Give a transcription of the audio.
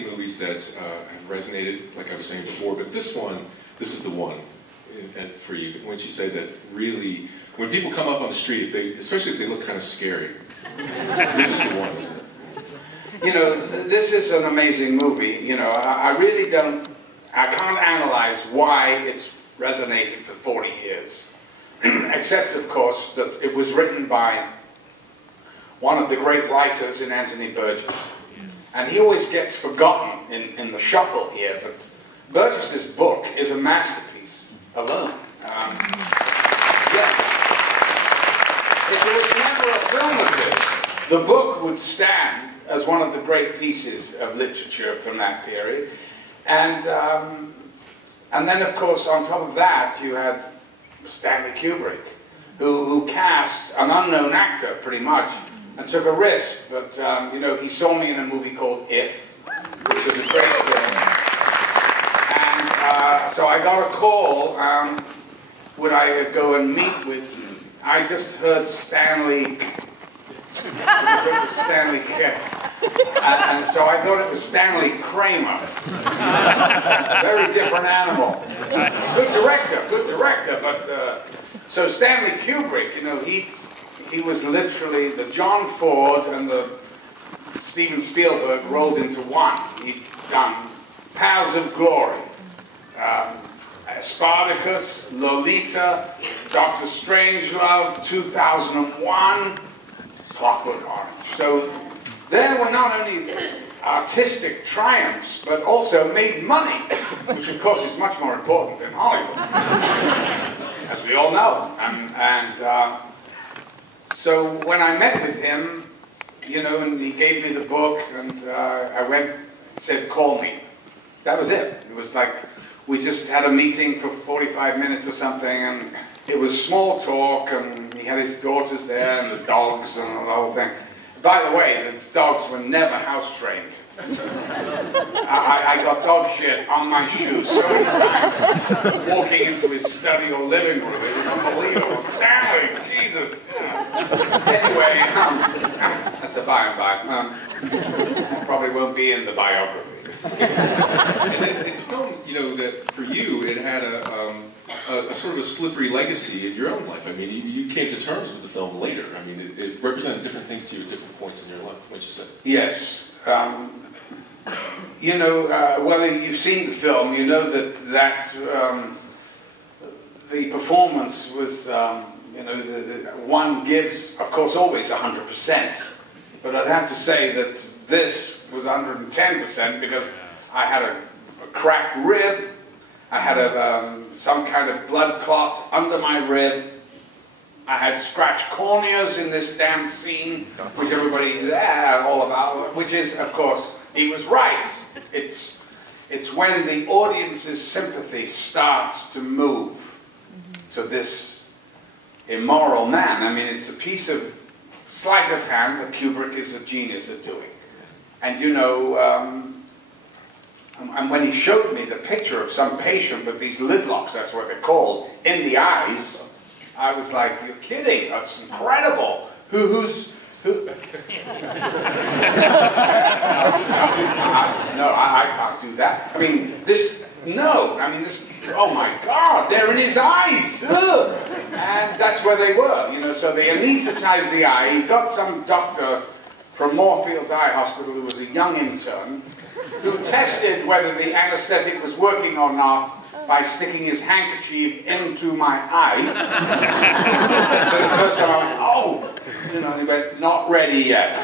Movies that have resonated, like I was saying before, but this is the one for you. Once you say that, really, when people come up on the street, especially if they look kind of scary, this is the one, isn't it? You know, this is an amazing movie. You know, I really don't, I can't analyze why it's resonated for 40 years. Except, of course, that it was written by one of the great writers in Anthony Burgess. And he always gets forgotten in the shuffle here, but Burgess's book is a masterpiece alone. If there was never a film of this, the book would stand as one of the great pieces of literature from that period. And then, of course, on top of that, you had Stanley Kubrick, who cast an unknown actor, pretty much, and took a risk, but you know, he saw me in a movie called If, which was a great film, and so I got a call, would I go and meet with, I just heard Stanley and so I thought it was Stanley Kramer. Very different animal. Good director, but so Stanley Kubrick, you know, he was literally the John Ford and the Steven Spielberg rolled into one. He'd done Paths of Glory, Spartacus, Lolita, Dr. Strangelove, 2001, Clockwork Orange. So there were not only artistic triumphs, but also made money, which of course is much more important than Hollywood, as we all know. So when I met with him, you know, and he gave me the book, and I went, said, call me. That was it. It was like, we just had a meeting for 45 minutes or something, and it was small talk, and he had his daughters there, and the dogs, and the whole thing. By the way, the dogs were never house-trained. I got dog shit on my shoes so many times, walking into his study or living room. It was unbelievable. Stanley, Jesus. Anyway, that's a by and by. Probably won't be in the biography. And it's a film, you know, that for you, it had a sort of a slippery legacy in your own life. I mean, you came to terms with the film later. I mean, it represented different things to you at different points in your life, wouldn't you say? Yes. You know, well, you've seen the film, you know that the performance was, you know, one gives, of course, always 100%. But I'd have to say that this was 110% because I had a cracked rib, I had some kind of blood clot under my rib, I had scratched corneas in this damn scene, which everybody's all about, which is, of course, he was right. It's when the audience's sympathy starts to move to this immoral man. I mean, it's a piece of sleight of hand that Kubrick is a genius at doing. And you know, and when he showed me the picture of some patient with these lid locks, that's what they're called, in the eyes, I was like, you're kidding, that's incredible. Who? No, I can't do that. I mean, oh my God, they're in his eyes. Ugh. And that's where they were, you know, so they anesthetized the eye. He got some doctor from Moorfields Eye Hospital who was a young intern, who tested whether the anesthetic was working or not by sticking his handkerchief into my eye. So the first time I went, oh, you know, he went, not ready yet.